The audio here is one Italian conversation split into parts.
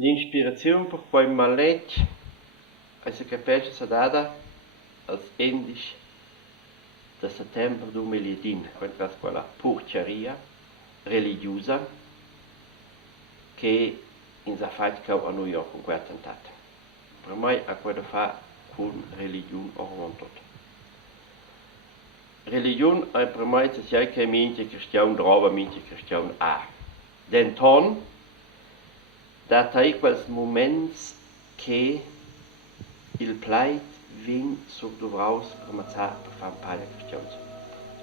L'inspirazione per quei malletti è stata data als 11 di settembre 2010, quando quella porcheria religiosa che in fatto a New York con quel attentato. Per me ha quello fa con religione orientata. Religione è per me che mente cristiano trova, mente cristiano ha. Denton, da tai quels moments che il pleit vin sur dovraus per mazzar per fare un paio cristians.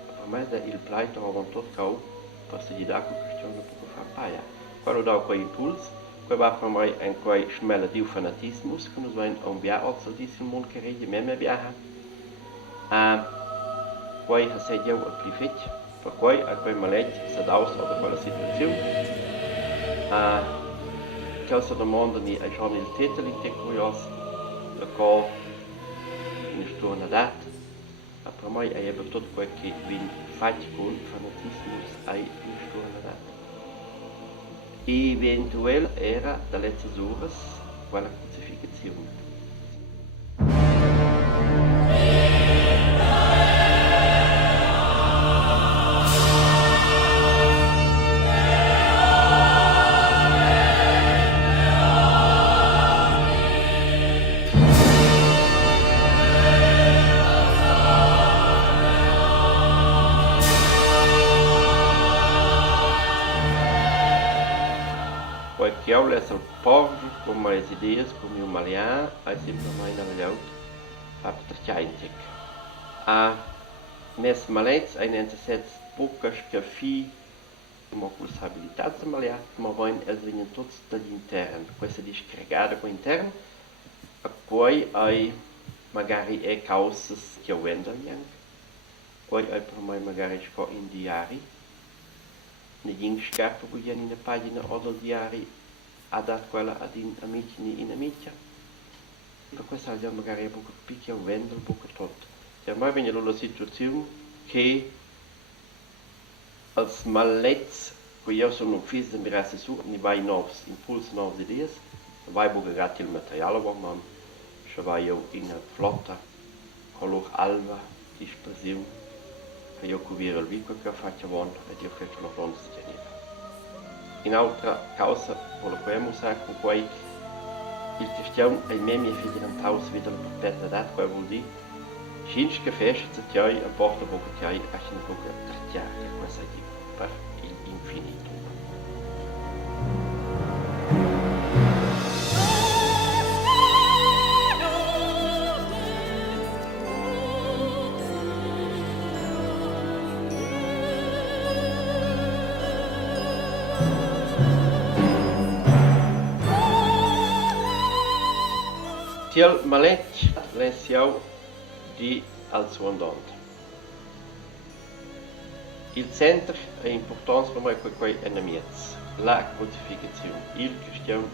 Per me da il pleit trovan tot cau per se da con cristiano per fare un paio. Quando da quei impuls, quei va per me un quei schmelle di fanatismus, che nos vain un via orzo di sul mond che regi me viaja. Quei ha se jau a plifit, per quei a quei malet se daus oder quella situazione. Causa domanda ni ai giorni il titolo in te curios, la qual in storna dat, ma per me è tutto quel che vi fatti con fanatismus ai in storna dat. Eventuell era da letzte Sures quella crucifixione. Que eu lesse o povo com mais ideias, com o maliá, aí sempre mais na melhor, a petracaitic. Nesse malete, aí nesse set poucas café, uma possibilidade de maliá, mas vem eles vinham todos da interno, com essa descarregada com interno, a poi aí magari é causas que eu vendo aí, poi aí para mim magari ficou em diário, ninguém escapa porque na página ou do diário ha dato quella ad amici in amica. Per questo abbiamo magari un po' picchia o vendo un po' tutto. Per me viene la situazione che als mallets, che io sono un figlio di mirarsi su, ne vai novs, impuls novs ideas, vai bugagati il materiale, man, se vai io in flotta, color alva, dispersione, che io cubire il vico che faccio buono, e io faccio la ronda di Geneva. In altra causa, volevamo usare con cui il cristiano e i miei figli non taus wieder la proprietà dat, quai vuol dire, scins che fesce se tiai a porta boca tiai a scin boca tertiare, che questo è per l'infinito. Tiel malet lesiau di al suo andante. Il centro è importante per me quei enemiets, la crucifixione, il cristiano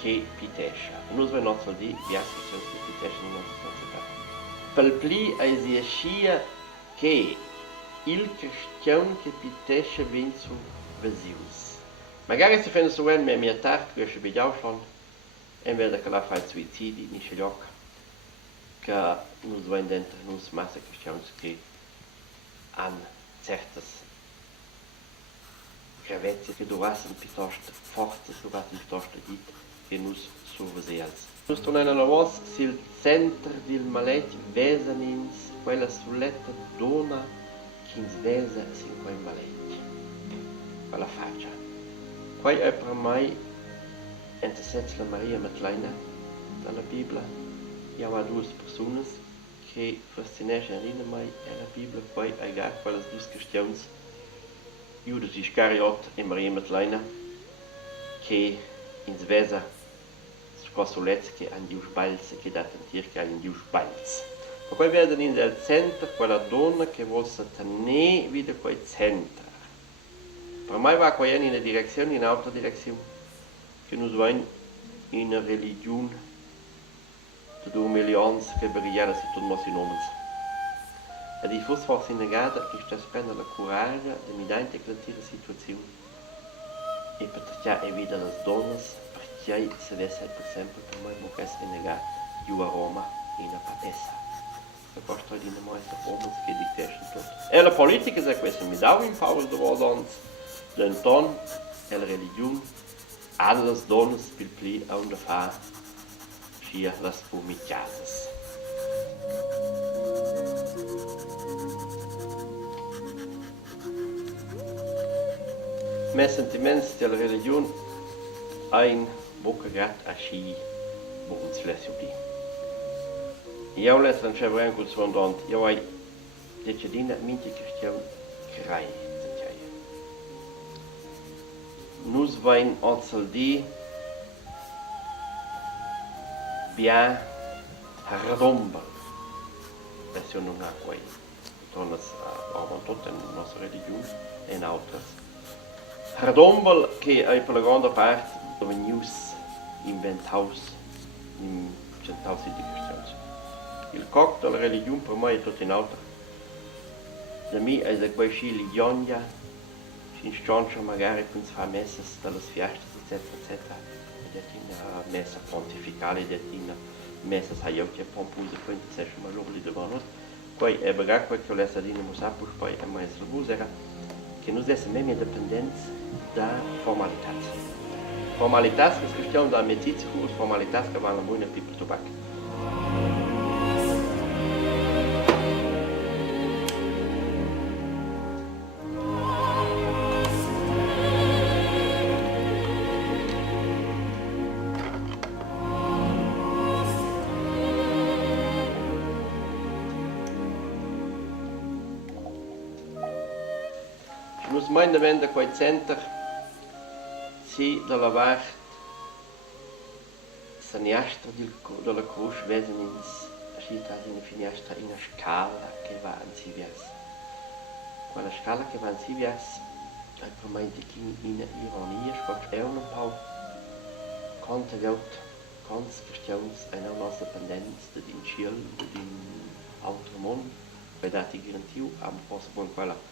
che pitesce. Noi non so di via cristiano che pitesce non so se per pli esia che il cristiano che pitesce vin su vesius. Magari se fanno su un mia tart che ci vediamo schon. En vede che la fa suicidi in Scilioc, che nos vem dentro nos massa cristianos che hanno certas gravezze che dovessero piuttosto forti, dovessero piuttosto dit che nos surveseals. Nos tornano alla voz, se il centro del malet vesanins, quella sulletta dona che ins vesa sin quei malet. Quella faccia. Quei è per me intersetzt la Maria Madeleine dalla Bibbia. Io ho due persone che fascinano mai la Bibbia, poi hai quelle due cristiani, Judas Iscariot e Maria Madeleine, che in svesa scosolezze che hanno Dio sbalzi, che da sentir che hanno Dio sbalzi. Ma poi vedono in del centro quella donna che vuole tenere wieder quel centro. Per me va qua in una direzione, in un'altra direzione. Che nos vem in una religione di 2 milioni che brillano su tutti i nostri nomi. E di fosse negata che sta spendendo la coraggio di mi dare quella situazione. E per te è vita le donne, per che se deve per esempio per me non è negato più a Roma in una patessa. E questo è di una moessa forma che dictation tutto. E la politica è questa, mi dà un Paul de Rodons, l'enton e la religione, alle donne per pli a una fa, sia le spumicciatas. Mes sentiments della religione ein bocca grat a sci buon silenzio di. Io le sancevo anche sul sondant, io hai decidina minti cristiano crai, santiaia. Nus vain ozzal di bien radomba. Adesso non ha quei. Tornas a tutto in nostra religione e in altre. Radombel che è per la grande parte dove news inventaus in centaus di cristiani. Il coc della religione per me è tutto in altre. Da me è da quei scili gionja, si scioncia magari per fare messe dalle fiestas, eccetera, eccetera. Ed è messa pontificale, ed è messa saiotia pompusa, quindi se ci maggiori di bonus. Poi è bagà quel che l'essa di musapus, poi è mais la musera, che nos desse mesmo independência da formalidade. Formalidades que as questões da medicina, as formalidades que vão muito na pipa de tabaco. Nos mai davant de quei center si de la vart saniastra della croce vesenins ascita in una finestra in una scala che va in Sivias. Quella scala che va in Sivias è per me in ironia, scott è un po' conta veut cons questiuns e non nostra dependenza din ciel, din altro mondo, vedati garantiu am posso buon quella.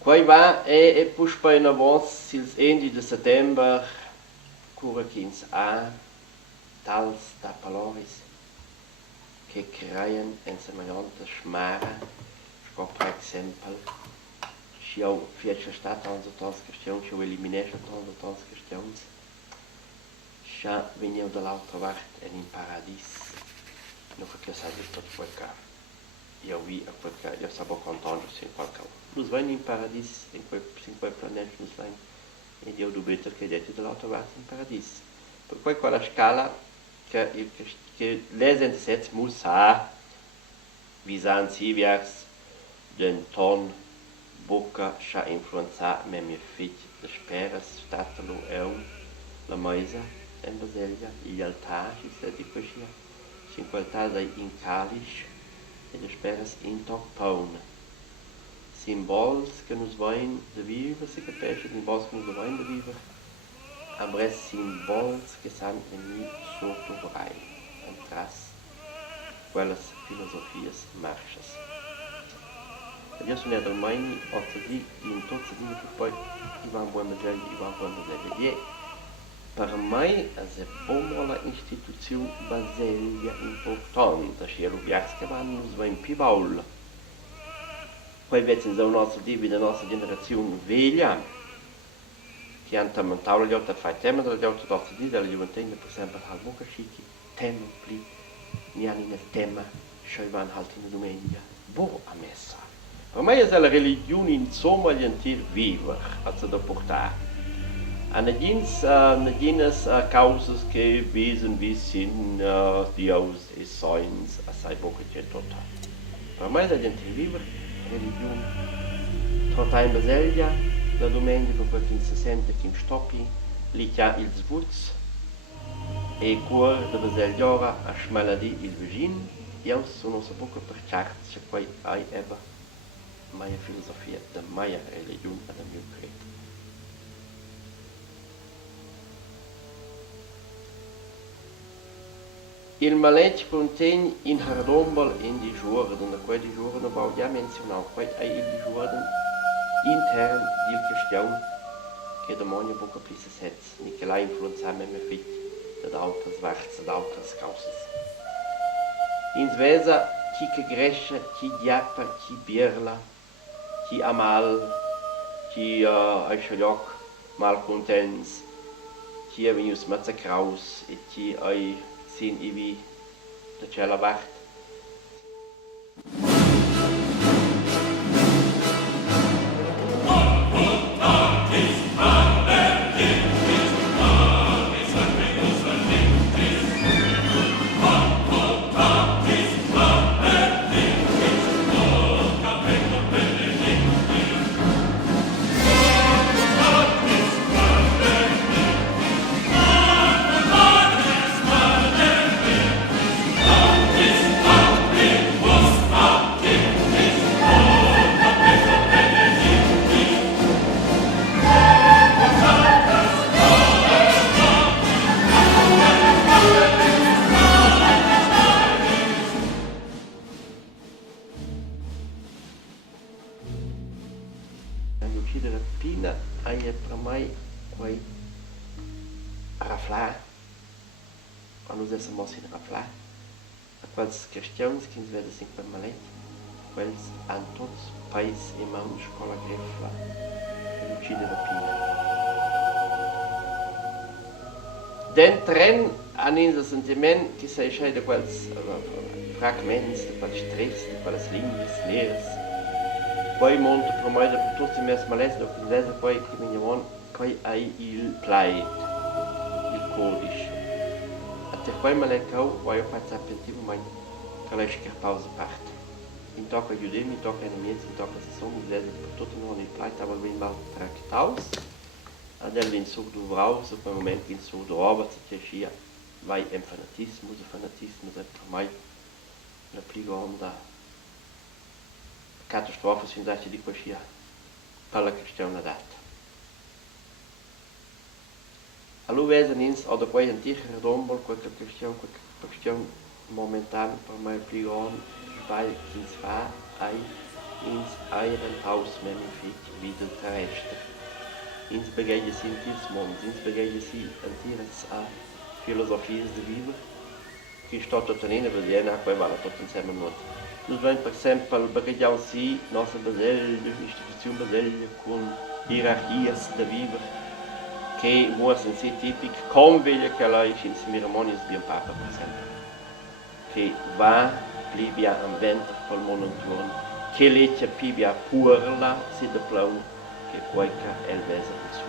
Quai va e pus per una voz sils endi de settember cura quins a tals da paloris che creien en semelhante schmara sco per exempel schiau fietscha stat anso tals questiuns schiau eliminescha tals questiuns scha veniu de l'altra part en in paradis no che sa di tot quel ca io vi a quel ca io sabo contando sin qual ca nus vain in paradis in quel planet nus vain ed io dubito che detti dell'altra parte in paradis per poi quella scala che lesen sets muss ha visan Sivias den ton bocca scha influenza me mio fit de speras statelo eu la maisa en baselgia gli altari se di coscia sin quel tasa in calice e de speras in toc paun symbols que nos vêm de viver, se que peixe symbols que nos vêm de viver, abres symbols que são em mim sotorai, entras aquelas filosofias marchas. Io sono andato mai oggi in tutti i giorni poi Ivan Buonasera e per me è una istituzione baselia importante, sia l'ubiasca ma non va in più baul. Poi invece da nostra divide la nostra generazione veglia che hanno tamentato gli altri fai tema degli altri nostri di della gioventù per esempio al bocca scicchi tema pli ni hanno nel tema scevan halt in domenica bo a messa per me è la religione insomma gli antir viver a da portare a negines causas che visen visin Dios e soins a sai bocca c'è tutta per me è gli antir viver religione tutta in baselgia la domenica per chi si sente chi stoppi lì c'ha il svuz e cuore da baselgiora a schmaladi il vicino io sono saputo per certo che poi hai eba mia filosofia da mia religione da mio credo il maletto contiene in Hardombal in di giorni, da quei giorni abbiamo già menzionato, poi è il giorno intern di questione che domani buca plisa sets, ni che la influenza me fit da altres verts, da altres causas. In svesa, chi che gresce, chi diapper, chi birla, chi amal, chi ai scioglioc mal contents, chi venius mazza kraus e chi ai sin ivi da cella vert. Uccidere Pina è per me quei raflare, quando siamo in raflare, a quelle questioni che si vedono in quel maletto, quelle hanno tutti i paesi in mano scuola grefla per uccidere Pina. Dentro hanno il sentimento che si esce da quei fragmenti, da quei stress, da quelle linee nere. Poi molto promuovere per tutti i miei malesseri, che invece poi che mi dicono che hai il play, il codice. A te poi me l'è cau, poi ho fatto appetito, ma che lei scherza pausa parte. In tocca giudemi, in tocca nemici, in tocca se sono, invece per tutti i nuovi play, stava ben mal trattaus. Adesso in su du vraus, per il momento in su du roba, si scia, vai in fanatismo è per me la più grande catastrofe si indaglia di questa per la questione data. Allora nins o dopo un tiro rombol qualche questione momentanea per me più grande, weil che si fa ins eieren Haus mit dem Fit wieder terrestre. Ins begegna si in tils mons, ins begegna si antires a filosofies de vivere che sto ottenendo per viene a quei vale tutto insieme nuoto. Noi abbiamo per esempio begegniamo sì nostra Baselgia, l'istituzione Baselgia con ierarchie da vivere che sono sì tipiche, come che la in cerimonie di un papa per esempio, che va plibia am vento col mondo intorno, che leccia plibia purla si da plau, che poi che è il vesa del suo.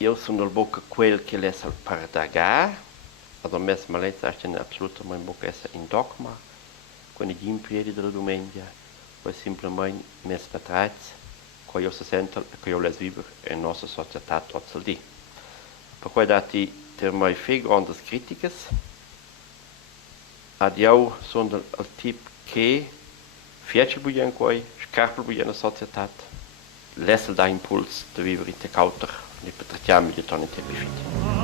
Io sono il bocca quel che l'è al pardagar, ad un mes malezza è assolutamente bocca essere in dogma, con gli impiedi della domenica, poi semplicemente mes patrats, che io si sento e che io les vivo in nostra società tutto il giorno. Per cui dati per me fe grandi critiche, ad io sono il tipo che fiece buien coi, scarpa buien la società, l'essere da impulso di vivere in te cauter, ne potremmo di tornare in tempi finiti.